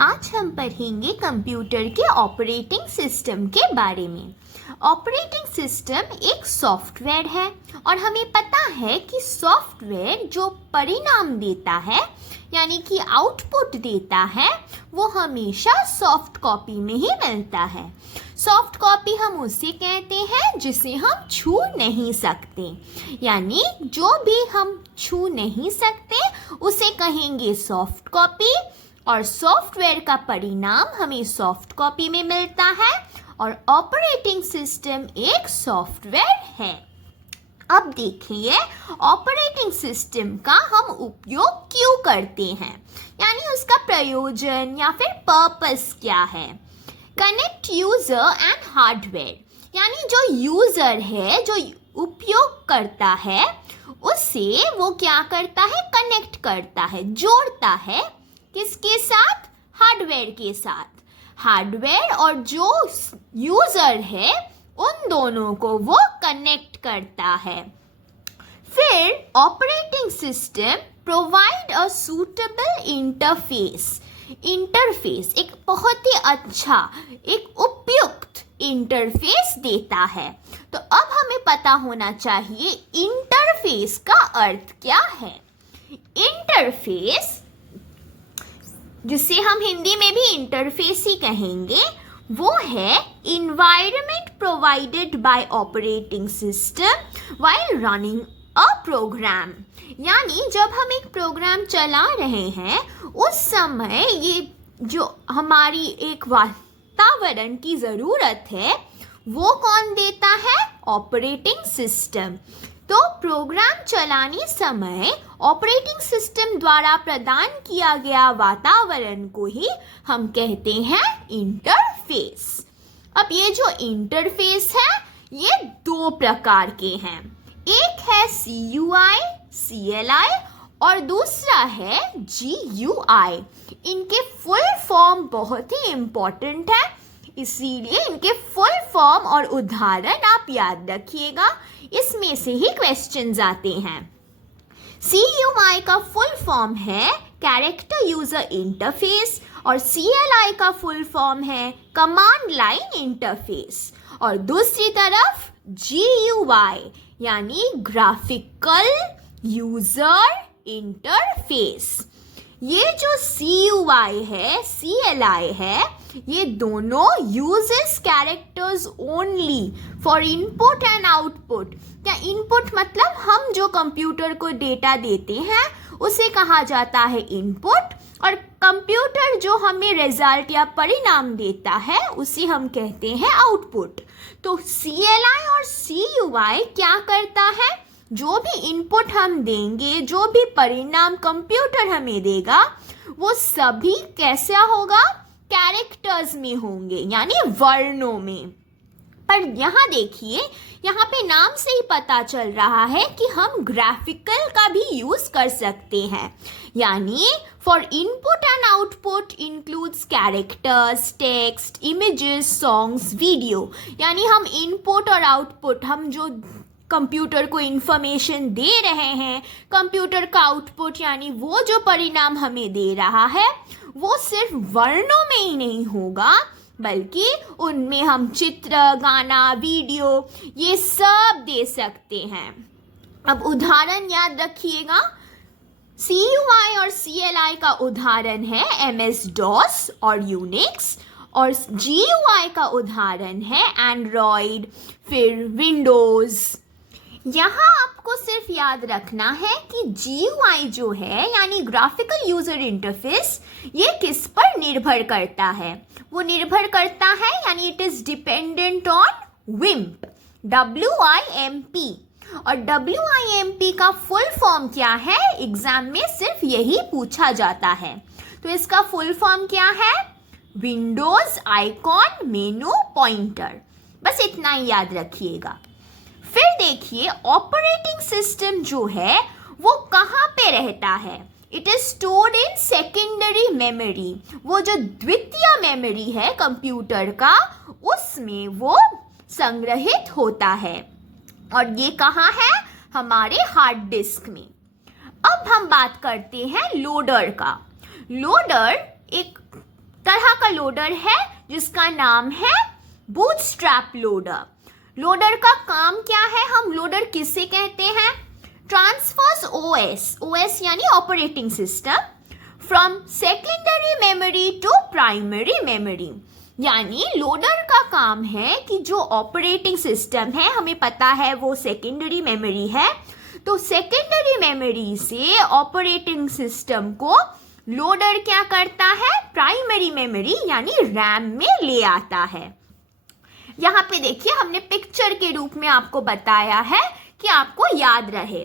आज हम पढ़ेंगे कंप्यूटर के ऑपरेटिंग सिस्टम के बारे में। ऑपरेटिंग सिस्टम एक सॉफ्टवेयर है और हमें पता है कि सॉफ्टवेयर जो परिणाम देता है यानी कि आउटपुट देता है वो हमेशा सॉफ्ट कॉपी में ही मिलता है। सॉफ्ट कॉपी हम उसे कहते हैं जिसे हम छू नहीं सकते, यानी जो भी हम छू नहीं सकते उसे कहेंगे सॉफ्ट कॉपी, और सॉफ्टवेयर का परिणाम हमें सॉफ्ट कॉपी में मिलता है और ऑपरेटिंग सिस्टम एक सॉफ्टवेयर है। अब देखिए ऑपरेटिंग सिस्टम का हम उपयोग क्यों करते हैं, यानी उसका प्रयोजन या फिर पर्पस क्या है। कनेक्ट यूजर एंड हार्डवेयर, यानी जो यूजर है, जो उपयोग करता है, उसे वो क्या करता है, कनेक्ट करता है, जोड़ता है। किसके साथ? हार्डवेयर के साथ। हार्डवेयर और जो यूजर है उन दोनों को वो कनेक्ट करता है। फिर operating system provide a suitable interface. Interface एक बहुत ही अच्छा, एक उपयुक्त इंटरफेस देता है। तो अब हमें पता होना चाहिए इंटरफेस का अर्थ क्या है। इंटरफेस, जिसे हम हिंदी में भी इंटरफेस ही कहेंगे, वो है environment provided by operating system while running a program. यानी जब हम एक प्रोग्राम चला रहे हैं उस समय ये जो हमारी एक वातावरण की ज़रूरत है वो कौन देता है? Operating system. तो प्रोग्राम चलाने समय ऑपरेटिंग सिस्टम द्वारा प्रदान किया गया वातावरण को ही हम कहते हैं इंटरफेस। अब ये जो इंटरफेस है ये दो प्रकार के हैं, एक है CUI, CLI और दूसरा है GUI। इनके फुल फॉर्म बहुत ही इम्पोर्टेंट है, इसीलिए इनके फुल फॉर्म और उदाहरण आप याद रखिएगा, इसमें से ही क्वेश्चंस आते हैं। CUI का फुल फॉर्म है कैरेक्टर यूजर इंटरफेस और CLI का फुल फॉर्म है कमांड लाइन इंटरफेस। और दूसरी तरफ GUI यानी ग्राफिकल यूजर इंटरफेस। ये जो CUI है, CLI है, ये दोनों uses characters only for input and output. क्या इनपुट मतलब हम जो कंप्यूटर को डेटा देते हैं उसे कहा जाता है इनपुट, और कंप्यूटर जो हमें रिजल्ट या परिणाम देता है उसे हम कहते हैं आउटपुट। तो CLI और CUI क्या करता है? जो भी इनपुट हम देंगे, जो भी परिणाम कंप्यूटर हमें देगा, वो सभी कैसा होगा? कैरेक्टर्स में होंगे, यानी वर्णों में। पर यहाँ देखिए, यहाँ पे नाम से ही पता चल रहा है कि हम ग्राफिकल का भी यूज कर सकते हैं, यानी for input and output includes characters, text, images, songs, video. यानी हम इनपुट और आउटपुट, हम जो कंप्यूटर को इंफॉर्मेशन दे रहे हैं, कंप्यूटर का आउटपुट यानी वो जो परिणाम हमें दे रहा है वो सिर्फ वर्णों में ही नहीं होगा, बल्कि उनमें हम चित्र, गाना, वीडियो ये सब दे सकते हैं। अब उदाहरण याद रखिएगा, CUI और CLI का उदाहरण है MS-DOS और यूनिक्स, और GUI का उदाहरण है एंड्रॉयड, फिर विंडोज़। यहाँ आपको सिर्फ याद रखना है कि GUI जो है यानी ग्राफिकल यूजर इंटरफेस, ये किस पर निर्भर करता है? वो निर्भर करता है यानी it is dependent on WIMP, WIMP। और WIMP का फुल फॉर्म क्या है? एग्जाम में सिर्फ यही पूछा जाता है। तो इसका फुल फॉर्म क्या है? विंडोज आइकॉन मेनू पॉइंटर। बस इतना ही याद रखिएगा। फिर देखिए ऑपरेटिंग सिस्टम जो है वो कहाँ पे रहता है? It is stored in secondary memory. वो जो द्वितीय मेमोरी है कंप्यूटर का, उसमें वो संग्रहित होता है, और ये कहाँ है? हमारे हार्ड डिस्क में। अब हम बात करते हैं लोडर का। लोडर एक तरह का लोडर है जिसका नाम है बूटस्ट्रैप लोडर। लोडर का काम क्या है, हम लोडर किससे कहते हैं, ट्रांसफर्स ओएस यानी operating system from secondary memory to primary memory. यानी लोडर का काम है कि जो ऑपरेटिंग सिस्टम है, हमें पता है वो सेकेंडरी मेमोरी है, तो सेकेंडरी मेमोरी से ऑपरेटिंग सिस्टम को लोडर क्या करता है, प्राइमरी मेमोरी यानी रैम में ले आता है। यहाँ पे देखिए हमने पिक्चर के रूप में आपको बताया है कि आपको याद रहे,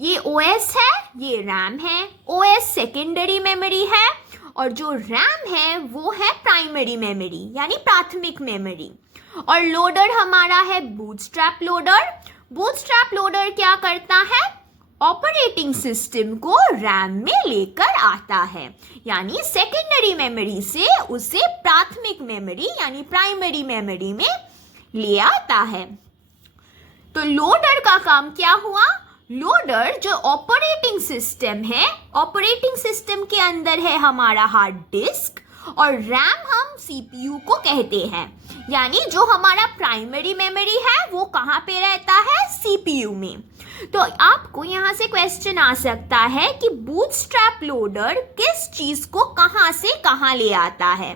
ये ओएस है, ये रैम है। ओएस सेकेंडरी मेमोरी है और जो रैम है वो है प्राइमरी मेमोरी यानी प्राथमिक मेमोरी। और लोडर हमारा है बूटस्ट्रैप लोडर। बूटस्ट्रैप लोडर क्या करता है, ऑपरेटिंग सिस्टम को रैम में लेकर आता है, यानी सेकेंडरी मेमोरी से उसे प्राथमिक मेमोरी यानी प्राइमरी मेमोरी में ले आता है। तो लोडर का काम क्या हुआ, लोडर जो ऑपरेटिंग सिस्टम है, ऑपरेटिंग सिस्टम के अंदर है हमारा हार्ड डिस्क और रैम हम सीपीयू को कहते हैं, यानी जो हमारा प्राइमरी मेमोरी है वो कहाँ पे रहता है, सीपीयू में। तो आपको यहाँ से क्वेश्चन आ सकता है कि बूटस्ट्रैप लोडर किस चीज को कहाँ से कहाँ ले आता है।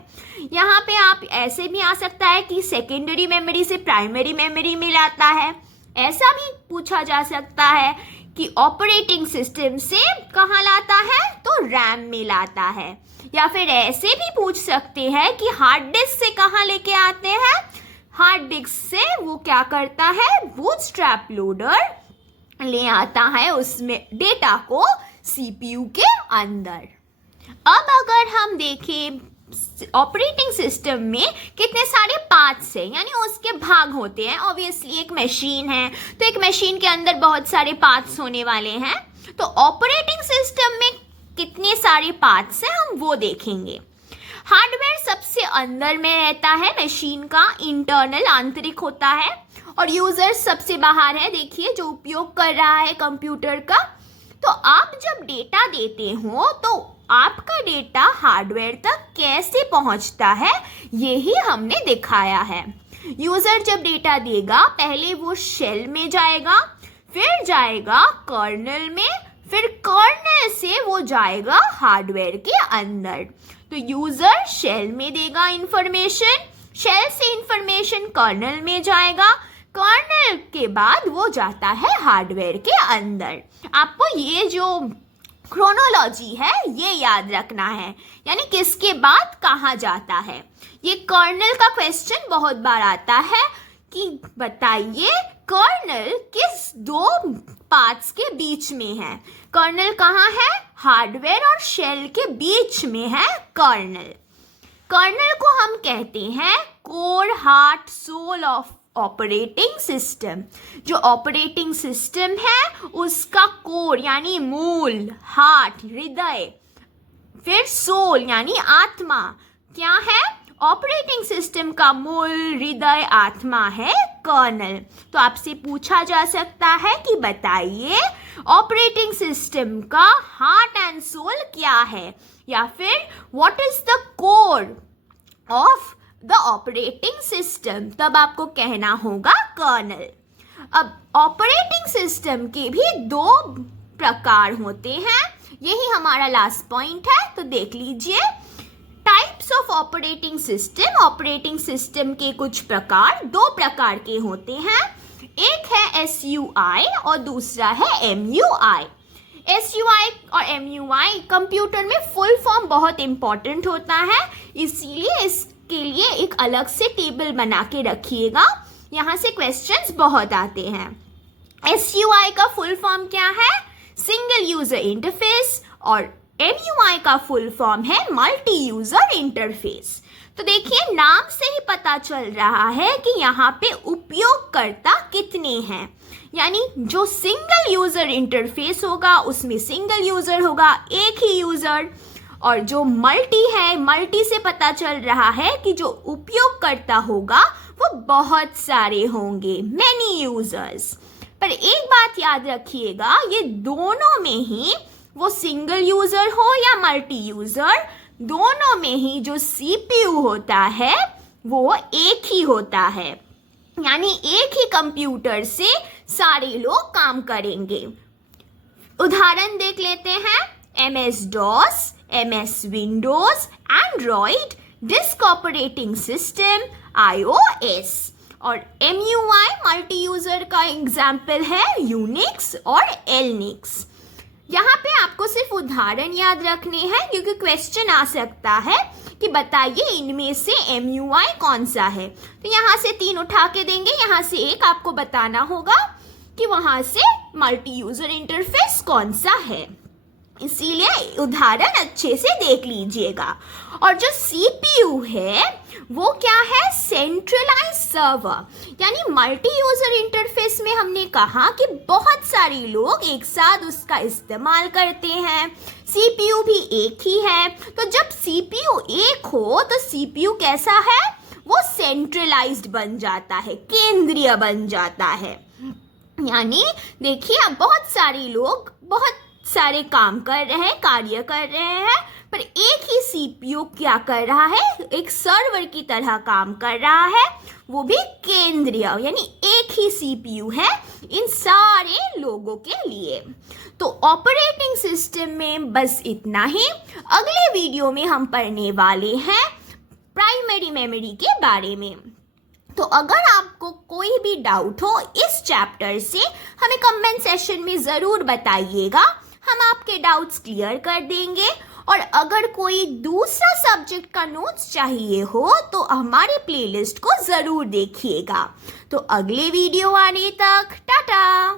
यहाँ पे आप ऐसे भी आ सकता है कि सेकेंडरी मेमोरी से प्राइमरी मेमोरी में लाता है, ऐसा भी पूछा जा सकता है कि ऑपरेटिंग सिस्टम से कहाँ लाता है, तो रैम में लाता है, या फिर ऐसे भी पूछ सकते हैं कि हार्ड डिस्क से कहाँ लेके आते हैं, हार्ड डिस्क से वो क्या करता है, बूटस्ट्रैप लोडर ले आता है उसमें डेटा को सीपीयू के अंदर। अब अगर हम देखें ऑपरेटिंग सिस्टम में कितने सारे पार्ट्स हैं, यानी उसके भाग होते हैं। ऑब्वियसली एक मशीन है तो एक मशीन के अंदर बहुत सारे पार्ट्स होने वाले हैं, तो ऑपरेटिंग सिस्टम में कितने सारे पार्ट्स हैं हम वो देखेंगे। हार्डवेयर सबसे अंदर में रहता है, मशीन का इंटरनल आंतरिक होता है, और यूजर सबसे बाहर है, देखिए जो उपयोग कर रहा है कंप्यूटर का। तो आप जब डेटा देते हो तो आपका डेटा हार्डवेयर तक कैसे पहुंचता है यही हमने दिखाया है। यूजर जब डेटा देगा पहले वो शेल में जाएगा, फिर जाएगा कर्नल में, फिर कर्नल से वो जाएगा हार्डवेयर के अंदर। तो यूजर शेल में देगा इंफॉर्मेशन, शेल से इंफॉर्मेशन कर्नल में जाएगा, कर्नल के बाद वो जाता है हार्डवेयर के अंदर। आपको ये जो क्रोनोलॉजी है ये याद रखना है, यानी किसके बाद कहाँ जाता है। ये कर्नल का क्वेश्चन बहुत बार आता है कि बताइए कर्नल किस दो पार्ट्स के बीच में है। कर्नल कहाँ है, हार्डवेयर और शेल के बीच में है कर्नल। कर्नल को हम कहते हैं core, heart, soul of operating system. जो ऑपरेटिंग सिस्टम है उसका कोर यानी मूल, हार्ट हृदय, फिर सोल यानी आत्मा क्या है, ऑपरेटिंग सिस्टम का मूल, हृदय, आत्मा है कर्नल। तो आपसे पूछा जा सकता है कि बताइए ऑपरेटिंग सिस्टम का हार्ट एंड सोल क्या है, या फिर what is the core of the operating system, तब आपको कहना होगा कर्नल। अब ऑपरेटिंग सिस्टम के भी दो प्रकार होते हैं, यही हमारा लास्ट पॉइंट है, तो देख लीजिए। Types of operating system, operating system के कुछ प्रकार, दो प्रकार के होते हैं, एक है SUI और दूसरा है MUI। SUI और MUI कंप्यूटर में फुल फॉर्म बहुत इंपॉर्टेंट होता है, इसीलिए इसके लिए एक अलग से टेबल बना के रखिएगा, यहाँ से क्वेश्चंस बहुत आते हैं। SUI का फुल फॉर्म क्या है, सिंगल यूजर इंटरफेस, और MUI का फुल फॉर्म है मल्टी यूजर इंटरफेस। तो देखिए नाम से ही पता चल रहा है कि यहाँ पे उपयोगकर्ता कितने हैं, यानी जो सिंगल यूजर इंटरफेस होगा उसमें सिंगल यूजर होगा, एक ही यूजर, और जो मल्टी है, मल्टी से पता चल रहा है कि जो उपयोगकर्ता होगा वो बहुत सारे होंगे, मैनी यूजर्स। पर एक बात याद रखिएगा, ये दोनों में ही वो सिंगल यूजर हो या मल्टी यूजर, दोनों में ही जो CPU होता है वो एक ही होता है, यानी एक ही कंप्यूटर से सारे लोग काम करेंगे। उदाहरण देख लेते हैं। MS-DOS, MS Windows, Android, disk operating system, iOS, और MUI मल्टी यूजर का एग्जाम्पल है यूनिक्स और एलनिक्स। यहाँ पे आपको सिर्फ उदाहरण याद रखने हैं क्योंकि क्वेश्चन आ सकता है कि बताइए इनमें से MUI कौन सा है। तो यहाँ से 3 उठा के देंगे, यहाँ से एक आपको बताना होगा कि वहाँ से मल्टी यूजर इंटरफेस कौन सा है। इसीलिए उदाहरण अच्छे से देख लीजिएगा। और जो CPU है वो क्या है? सेंट्रलाइज सर्वर, यानी मल्टी यूजर इंटरफेस में हमने कहा कि बहुत सारे लोग एक साथ उसका इस्तेमाल करते हैं। CPU भी एक ही है, तो जब CPU एक हो तो CPU कैसा है? वो सेंट्रलाइज्ड बन जाता है, केंद्रीय बन जाता है। यानी देखिए अब बहुत सारे लोग बहुत सारे काम कर रहे हैं, कार्य कर रहे हैं, पर एक ही CPU क्या कर रहा है? एक सर्वर की तरह काम कर रहा है, वो भी केंद्रीय, यानी एक ही CPU है इन सारे लोगों के लिए। तो ऑपरेटिंग सिस्टम में बस इतना ही। अगले वीडियो में हम पढ़ने वाले हैं प्राइमरी मेमोरी के बारे में। तो अगर आपको कोई भी डाउट हो इस चैप्टर से हमें कमेंट सेशन में ज़रूर बताइएगा, हम आपके डाउट्स क्लियर कर देंगे। और अगर कोई दूसरा सब्जेक्ट का नोट्स चाहिए हो तो हमारे प्लेलिस्ट को ज़रूर देखिएगा। तो अगले वीडियो आने तक टाटा।